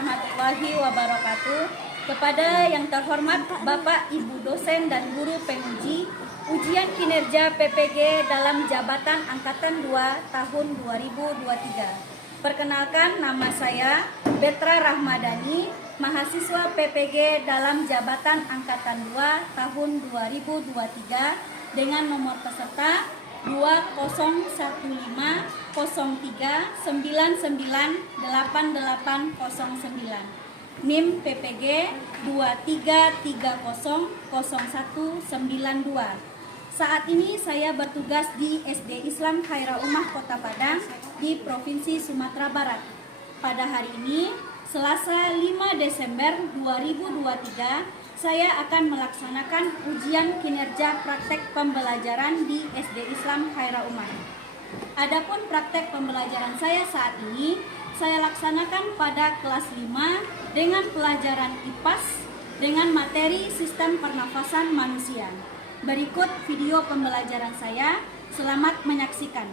warahmatullahi wabarakatuh. Kepada yang terhormat Bapak Ibu dosen dan guru penguji ujian kinerja PPG dalam jabatan angkatan 2 tahun 2023. Perkenalkan, nama saya Betra Rahmadani, mahasiswa PPG dalam jabatan angkatan 2 tahun 2023 dengan nomor peserta 2013998809. NIM PPG 23300192. Saat ini saya bertugas di SD Islam Khairul Ummah Kota Padang di Provinsi Sumatera Barat. Pada hari ini, Selasa 5 Desember 2023, saya akan melaksanakan ujian kinerja praktek pembelajaran di SD Islam Khairul Ummah. Adapun praktek pembelajaran saya saat ini, saya laksanakan pada kelas 5 dengan pelajaran IPAS dengan materi sistem pernafasan manusia. Berikut video pembelajaran saya. Selamat menyaksikan.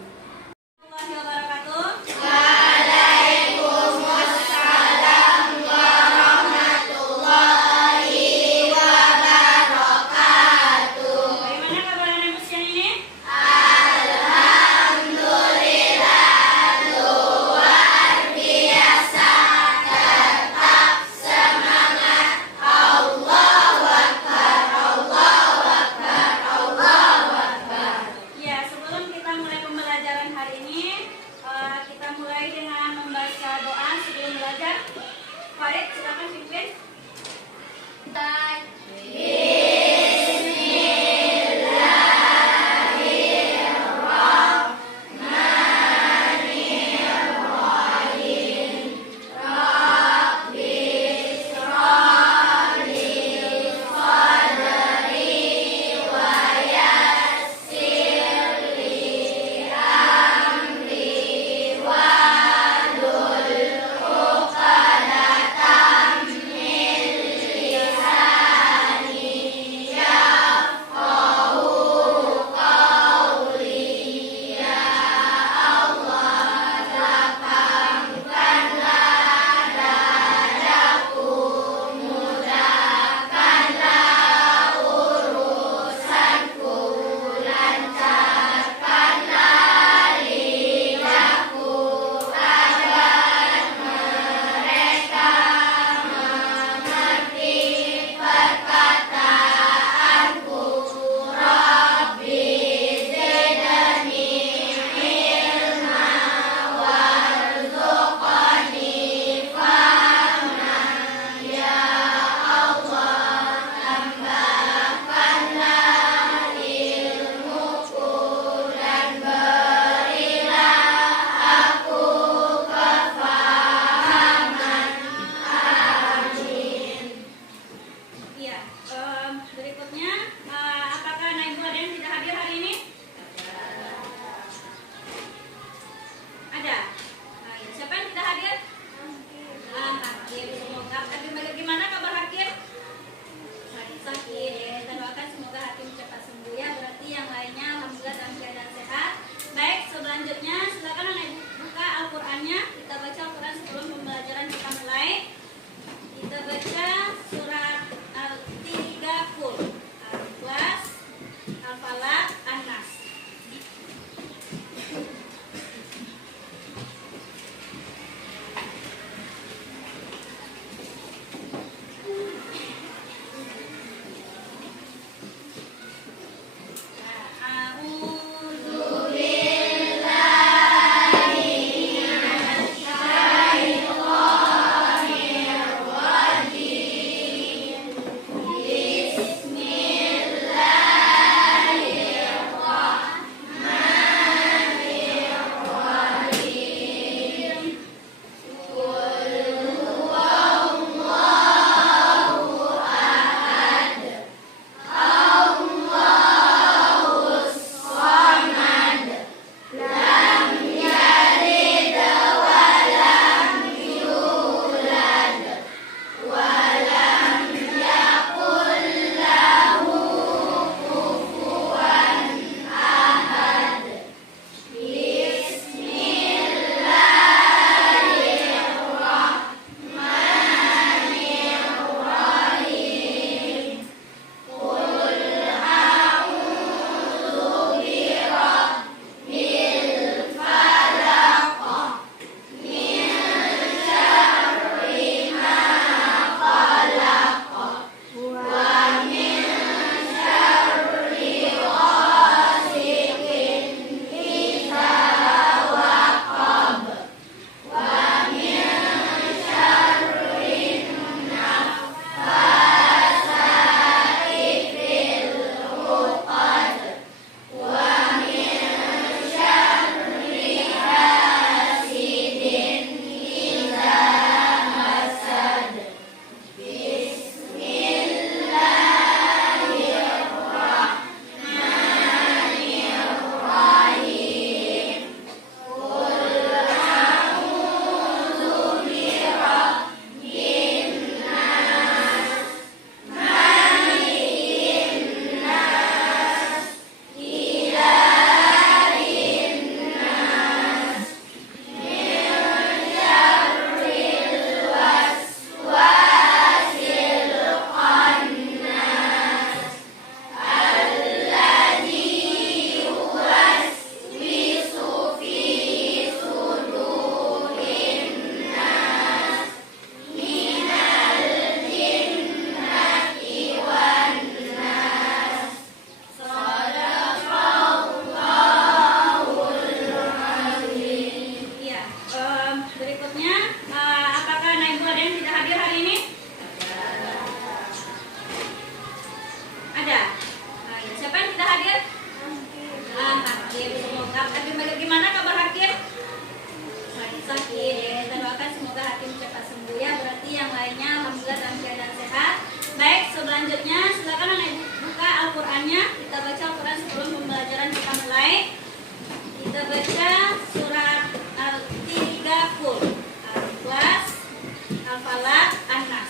Al-Falaq, An-Nas.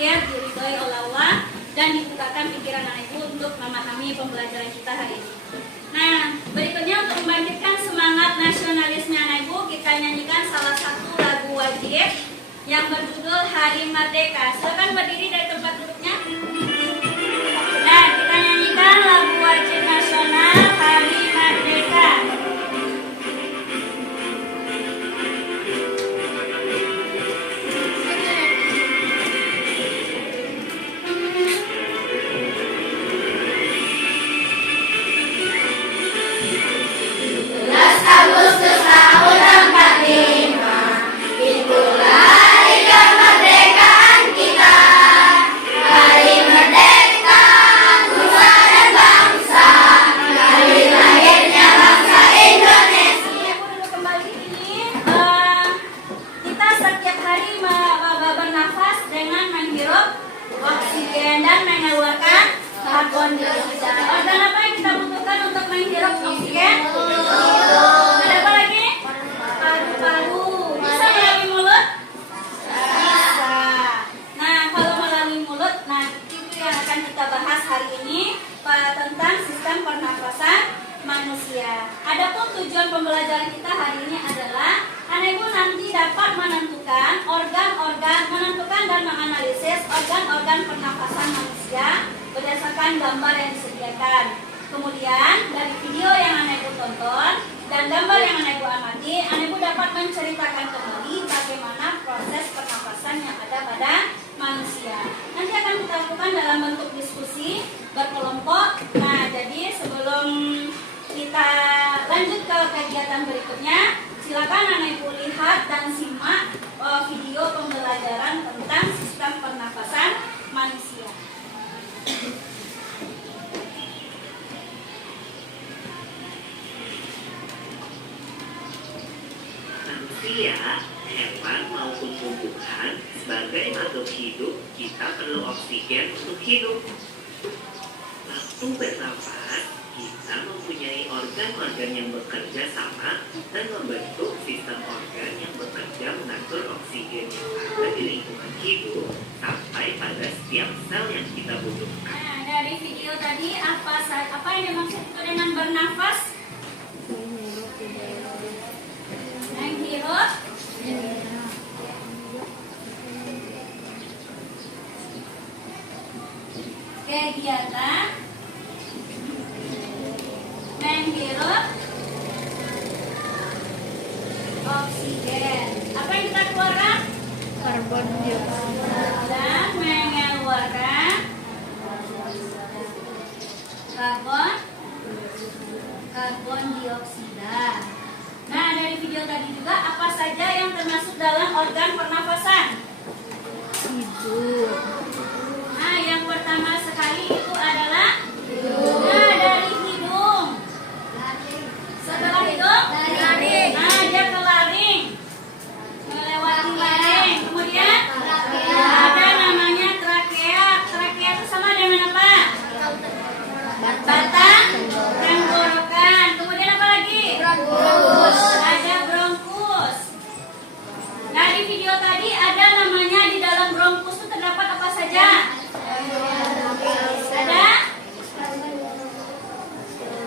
Diridhoi oleh Allah dan dibukakan pikiran anak ibu untuk memahami pembelajaran kita hari ini. Nah, berikutnya untuk membangkitkan semangat nasionalisnya anak ibu, kita nyanyikan salah satu lagu wajib yang berjudul Hari Merdeka. Silakan berdiri dari tempat duduknya. Nah, kita nyanyikan lagu wajib nasional Hari Merdeka. Oksigen dan mengeluarkan karbon dioksida. Organ apa yang kita butuhkan untuk menghirup oksigen? Ada apa lagi? Paru-paru. Bisa melalui mulut? Bisa. Nah, kalau melalui mulut, nah itu yang akan kita bahas hari ini tentang sistem pernafasan manusia. Adapun tujuan pembelajaran kita hari ini adalah anak ibu nanti dapat menentukan dan menganalisis organ-organ pernafasan manusia berdasarkan gambar yang disediakan. Kemudian dari video yang anak ibu tonton dan gambar yang anak ibu amati, anak ibu dapat menceritakan kembali bagaimana proses pernafasan yang ada pada manusia. Nanti akan kita lakukan dalam bentuk diskusi berkelompok. Nah, jadi sebelum kita lanjut ke kegiatan berikutnya, silakan anak ibu lihat dan simak video pembelajaran tentang sistem pernafasan manusia. Manusia, hewan maupun tumbuhan, sebagai makhluk hidup, kita perlu oksigen untuk hidup. Waktu bernafas, kita mempunyai organ-organ yang bekerja sama dan membentuk sistem organ yang bekerja mengatur oksigen yang ada di lingkungan hidup sampai pada setiap sel yang kita butuhkan. Nah, dari video tadi apa yang dimaksud itu dengan bernafas? Menghirup. Kegiatan menghirup oksigen. Apa yang kita keluarkan? Karbon dioksida. Dan mengeluarkan karbon dioksida. Nah, dari video tadi juga apa saja yang termasuk dalam organ pernafasan? Hidup. Nah, yang pertama sekali itu adalah nah, dari hidung. Setelah hidung, laring. Nah, dia ke laring, melewati laring. Kemudian ada namanya trakea. Trakea itu sama dengan apa? Batang tenggorokan. Kemudian apa lagi? Ada bronkus. Nah, di video tadi ada namanya di dalam bronkus itu terdapat apa saja? Ada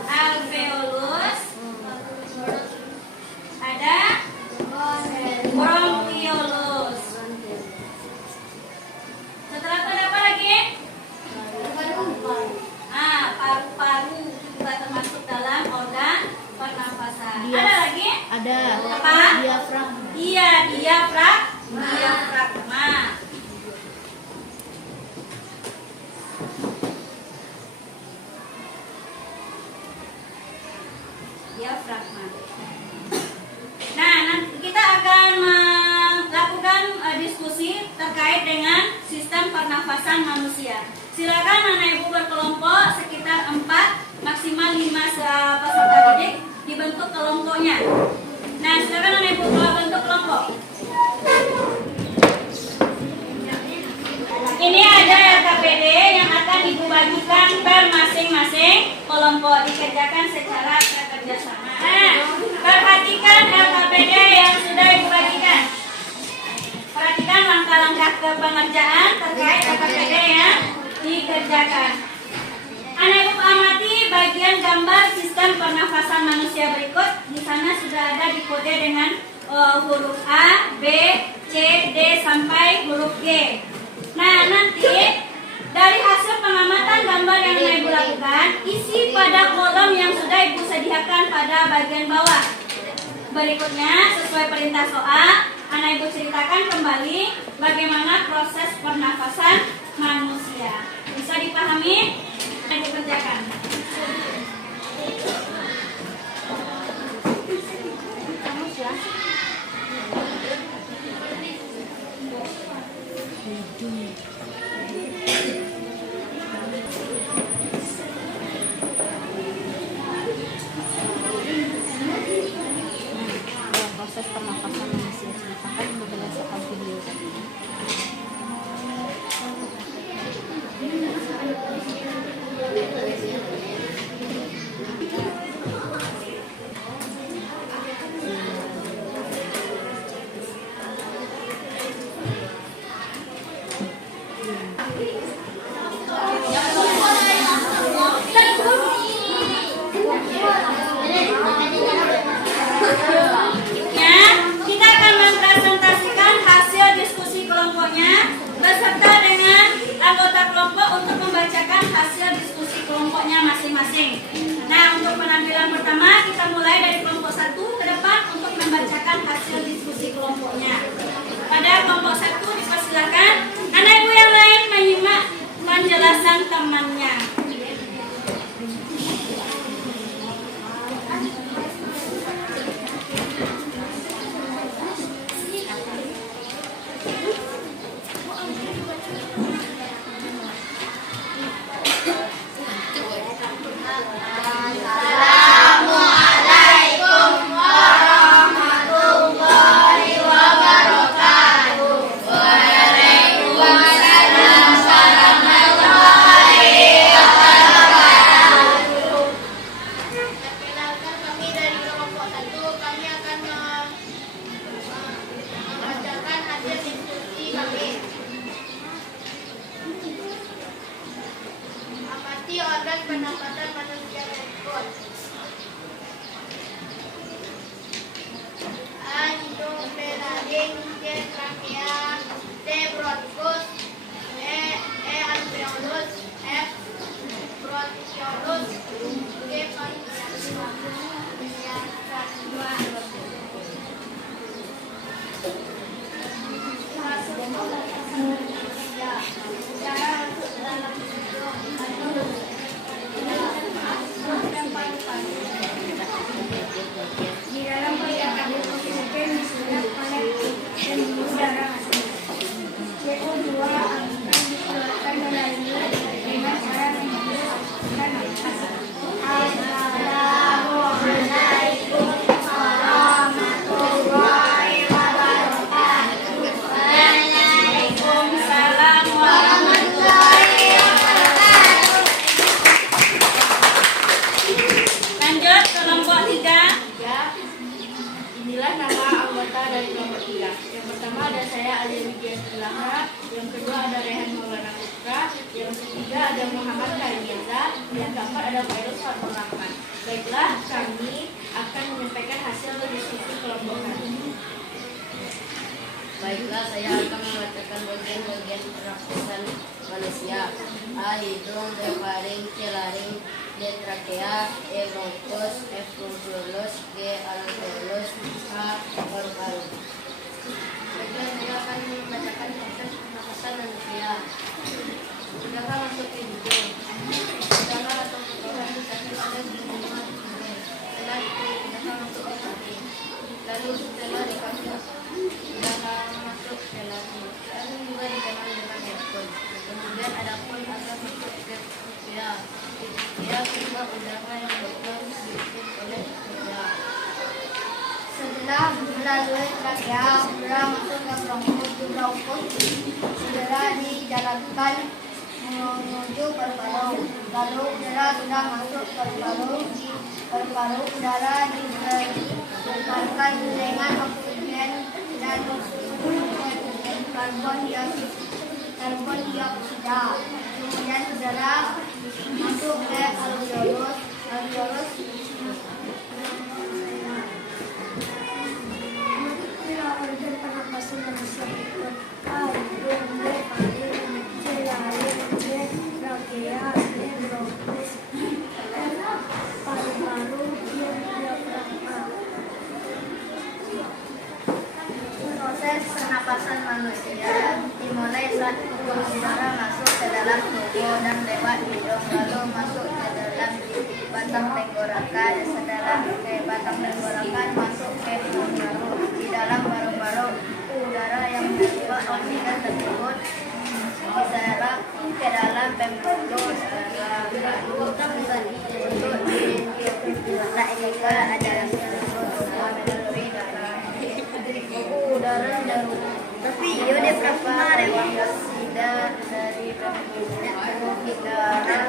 alveolus, ada bronkiolus. Setelah itu ada apa lagi? Paru-paru juga termasuk dalam organ pernafasan. Ada lagi? Ada. Apa? Diafragma. Iya, diafragma. diafragma. Nah, nanti kita akan melakukan diskusi terkait dengan sistem pernafasan manusia. Silakan anak ibu berkelompok sekitar 4 maksimal 5 peserta didik dibentuk kelompoknya. Nah, silakan anak ibu bentuk kelompok. Ini ada LKPD yang akan ibu bagikan per masing-masing kelompok, dikerjakan secara kerjasama. Nah, perhatikan LKPD yang sudah ibu bagikan. Perhatikan langkah-langkah pengerjaan terkait LKPD yang dikerjakan. Anak ibu amati bagian gambar sistem pernafasan manusia berikut. Di sana sudah ada dikode dengan huruf A, B, C, D sampai huruf G. Nah, nanti dari hasil pengamatan gambar yang ibu lakukan, isi pada kolom yang sudah ibu sediakan pada bagian bawah. Berikutnya, sesuai perintah soal, anak ibu ceritakan kembali bagaimana proses pernafasan manusia. Bisa dipahami? Anak ibu kerjakan. Proses pernafasan manusia ceritakan berdasarkan video tadi. Kita akan mempresentasikan hasil diskusi kelompoknya beserta dengan anggota kelompok untuk membacakan hasil diskusi kelompoknya masing-masing. Nah, untuk penampilan pertama kita mulai dari kelompok 1 ke depan untuk membacakan hasil diskusi kelompoknya. Pada kelompok 1 dipersilakan anak ibu yang lain menyimak penjelasan temannya. Organ pernafasan manusia berikut. A. Hidung, B. Laring, C. Trakea, D. Bronkus, E. Alveolus, F. Bronchiolus, G. Pankreas. Di dalam perjalanan oksigen diserap oleh pembuluh darah. CO2 akan dikeluarkan melalui dengan cara menghembuskan nafas. Assalamualaikum warahmatullahi wabarakatuh. Waalaikumsalam warahmatullahi wabarakatuh. Lanjut ke kelompok 3. Inilah nama anggota dari kelompok 3. Yang pertama ada saya Ali Widya Sulaha, yang kedua ada Rehan Maulana Putra, yang ketiga ada Muhammad Karyeza, yang keempat ada Fairuz Fatul Rahman. Baiklah, kami akan menyampaikan hasil diskusi kelompok kami. Baiklah, saya akan membacakan bagian-bagian pernafasan manusia. A. Hidung, B. Faring, C. Laring, D. Trakea, E. Bronkus, F. Bronchiolus, G. Alveolus, H. Paru-paru. Baiklah, saya akan membacakan proses pernafasan manusia. Udara masuk ke hidung. Udara atau kotoran dikasih pada hidung. Setelah itu Setelah melalui trakea, udara masuk ke bronkus, udara dijalankan menuju paru-paru. Lalu udara sudah masuk ke paru-paru, di paru-paru udara ditekankan dengan oksigen dan karbon dioksida. Kemudian udara masuk ke alveolus. Organ pernapasan manusia berikut: A. Hidung, B. paru, C. layar, D. trakea, D. bronkus, F. paru-paru, G. diafragma. Proses pernapasan manusia dimulai saat udara masuk ke dalam tubuh dan lewat hidung lalu masuk ke dalam batang tenggorokan. Setelah ke batang tenggorokan masuk ke paru-paru. Di dalam paru-paru udara yang menerima oksigen tersebut diserap ke dalam pembuluh udara tapi iyo diafragma dioksida dari pembuluh udara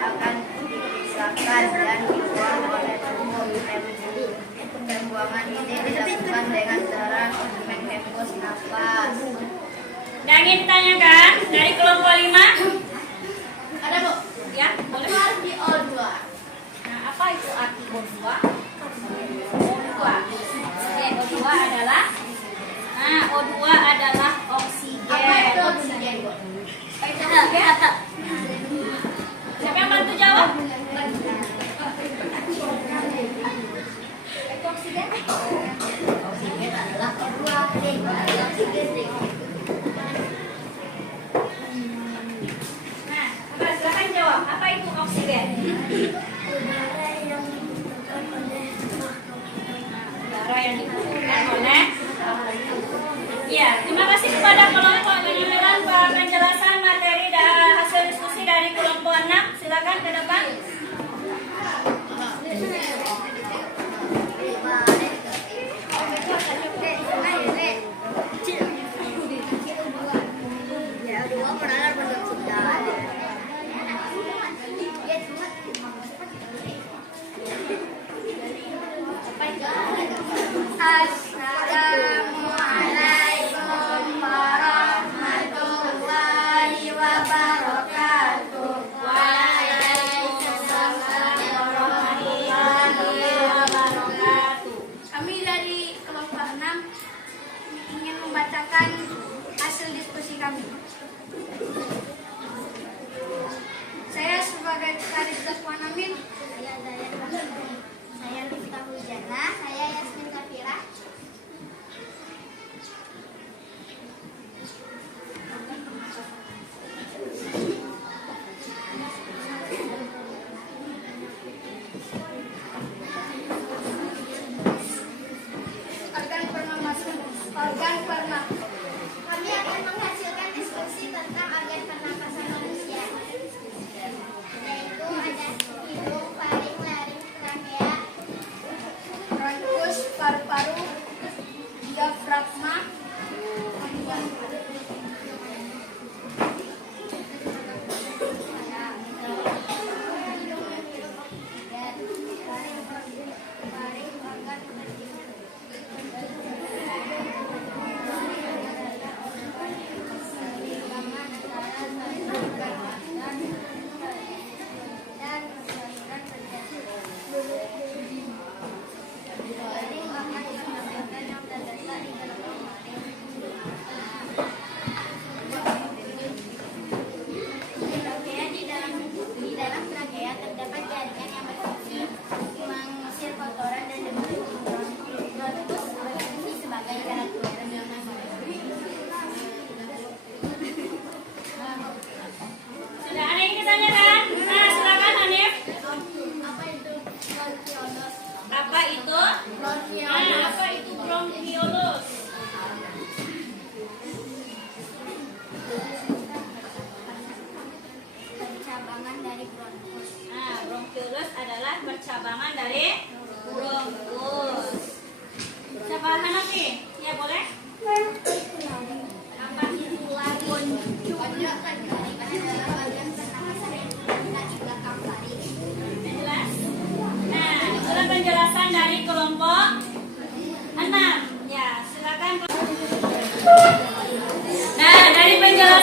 akan dipisahkan dan dibuang oleh tubuh. Pembuangan ini dilakukan dengan cara menghembus nafas. Ada yang ingin ditanyakan dari kelompok 5? Ada Bu? Ya, boleh. Arti O2. Nah, apa itu arti O2? O2. Oke, O2 adalah O2 adalah oksigen. Apa itu oksigen, Bu? Siapa yang bantu jawab? Oksigen adalah O2. Oksigen. Nah, silakan jawab. Apa itu oksigen? Udara yang dibutuhkan oleh makhluk hidup. Udara yang dibutuhkan oleh. Ya, terima kasih kepada kelompok dengan penjelasan materi dan hasil diskusi dari kelompok 6. Silakan ke depan. Assalamualaikum warahmatullahi wabarakatuh. Waalaikumsalam warahmatullahi wabarakatuh. Kami dari kelompok 6 ingin membacakan hasil diskusi kami. Saya sebagai Kadis Daswan Amin. Saya Dayat Rahim. Saya Lifta Hujana. Saya Yasmin Kafira. Organ pernapasan. Kami akan menghasilkan diskusi tentang organ pernapasan manusia, yaitu ada hidung, faring, laring, trakea, bronkus, paru-paru, diafragma, di dalam trakea terdapat jaringan yang berfungsi mengusir kotoran dan debu. Bronkus berfungsi sebagai jarak udara. Sudah ada yang ditanyakan? Nah, silakan Hanif. Apa itu bronkiolus? Apa itu? Nah, apa itu bronkiolus? Percabangan dari bronkus. Nah, bronkiolus adalah percabangan dari bronkus. Siapa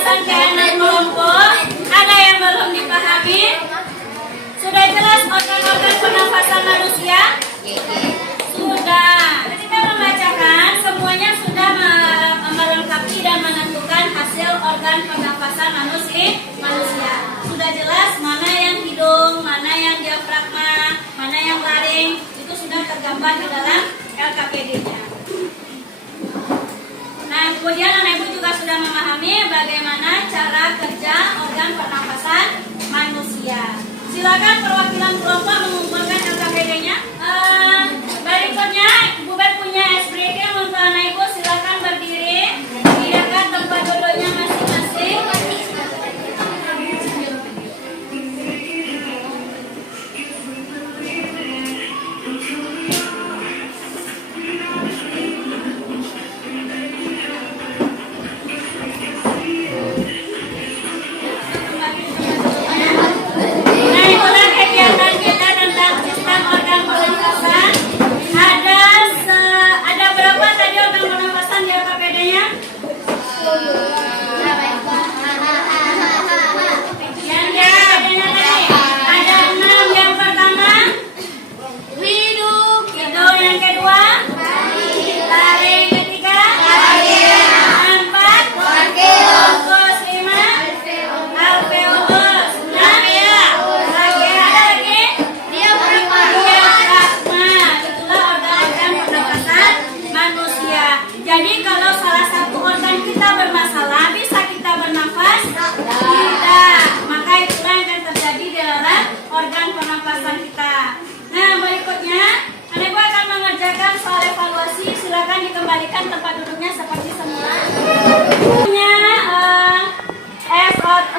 pernafasan ke 6 kelompok. Ada yang belum dipahami? Sudah jelas organ-organ pernafasan manusia? Sudah. Ketika membacakan, semuanya sudah melengkapi dan menentukan hasil organ pernafasan manusia. Sudah jelas mana yang hidung, mana yang diafragma, mana yang laring, itu sudah tergambar di dalam LKPD-nya. Nah, kemudian anak ibu juga sudah memahami bagaimana cara kerja organ pernafasan manusia. Silakan perwakilan kelompok mengumpulkan LKPD-nya. Berikutnya, Bu Bet punya ice breaking untuk anak ibu. Silakan berdiri di dekat tempat duduknya masing-masing. Nah, itulah kegiatan kita tentang sistem organ pernafasan. Ada berapa tadi organ pernafasan di LKPD-nya? Yang di LKPD-nya tadi ada 6. Yang pertama hidung. Yang kedua laring. Ketiga 4 fokus. 5 alveolus. 6 lagi ada lagi diafragma. Itulah organ-organ pernafasan manusia. Jadi kalau salah satu organ kita bermasalah, bisa kita bernafas? Tidak. Maka itulah yang akan terjadi di dalam organ pernafasan kita. Nah, berikutnya anak ibu akan mengerjakan soal evaluasi. Silakan dikembalikan tempat duduknya seperti semula.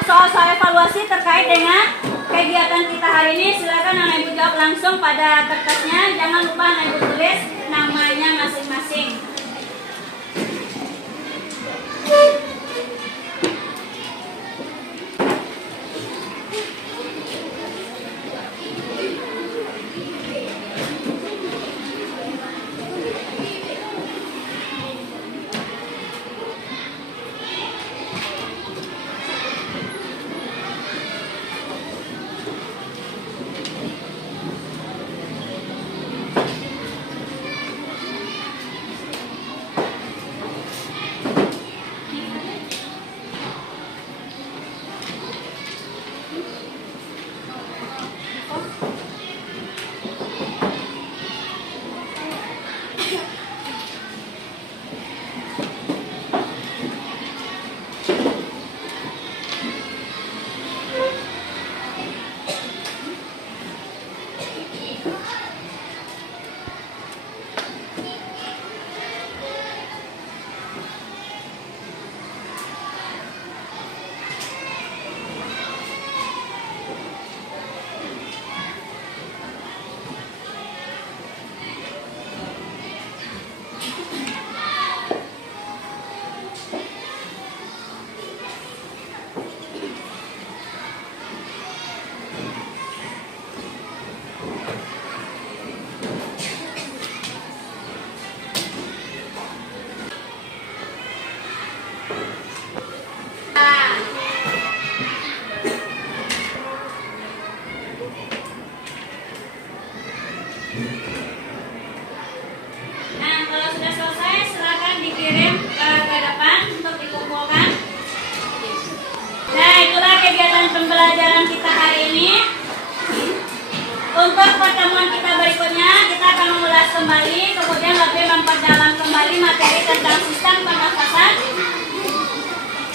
Soal evaluasi terkait dengan kegiatan kita hari ini. Silakan anak ibu jawab langsung pada kertasnya. Jangan lupa anak ibu tulis namanya masing-masing. Nah, kalau sudah selesai, silakan dikirim ke depan untuk dikumpulkan. Nah, itulah kegiatan pembelajaran kita hari ini. Untuk pertemuan kita berikutnya, kita akan mengulas kembali, kemudian lebih memperdalam kembali materi tentang sistem pernafasan.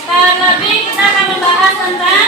Terlebih kita akan membahas tentang